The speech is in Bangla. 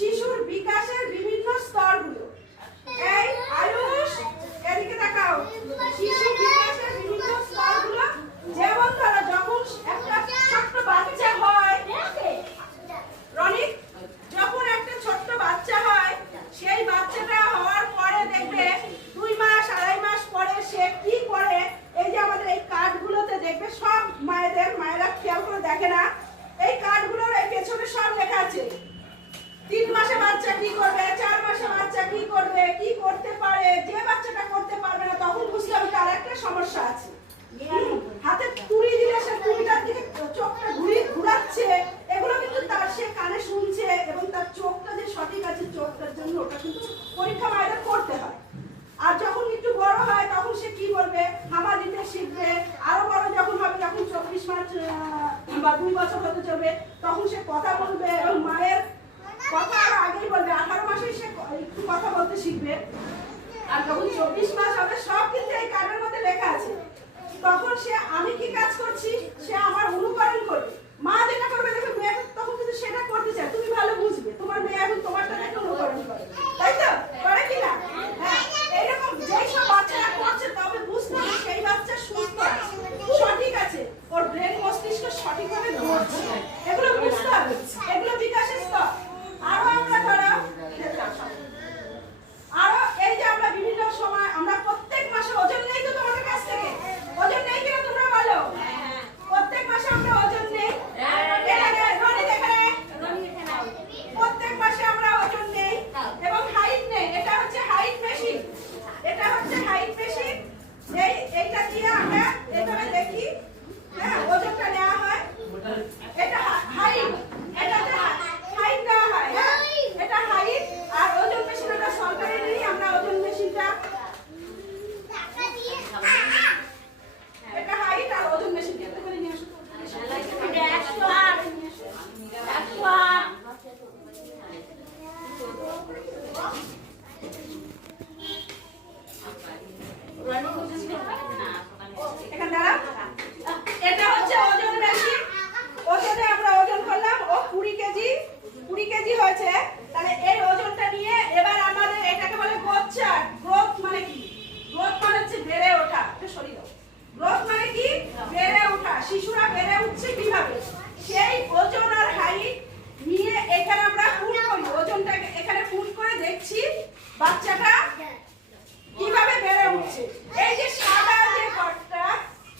শিশুর বিকাশের বিভিন্ন স্তরগুলো। এই আয়ুষ, এদিকে তাকাও। শিশু বিকাশের বিভিন্ন স্তরগুলো যেমন ধরো যখন একটা ছোট্ট বাচ্চা হয়, রনিক, যখন একটা ছোট্ট বাচ্চা হয়, সেই বাচ্চাটা হওয়ার পরে দেখবে 2 মাস 2.5 মাস পরে সে কি করে। এই যে আমাদের এই কার্ডগুলোতে দেখবে সব মায়েরা খেয়াল করে দেখে না, এই কার্ডগুলোর এই পেছনে সব লেখা আছে 3 মাসে বাচ্চা কি করবে, 4 মাসে বাচ্চা কি করবে, কি করতে পারে। যে বাচ্চাটা করতে পারবে না তখন বুঝতে হবে তার একটা সমস্যা আছে। হাতে তুড়ি দিলে সে তুড়িটার দিকে চোখটা ঘুরাচ্ছে, এগুলো কিন্তু তার সে কানে শুনছে এবং তার চোখটা যে সঠিক আছে চোখটার জন্য ওটা কিন্তু পরীক্ষা মায়েরা করতে হয়। আর যখন একটু বড় হয় তখন সে কি বলবে, হামা দিতে শিখবে। আরো বড় যখন হবে, যখন 24 মাস বা 2 বছর হতে চলবে, তখন সে কথা বলবে এবং মায়ের কথা আরো আগেই বলবে। 18 মাসে সে একটু কথা বলতে শিখবে। আর যখন 24 মাস হবে সব কিন্তু এই কার্ডের মধ্যে লেখা আছে।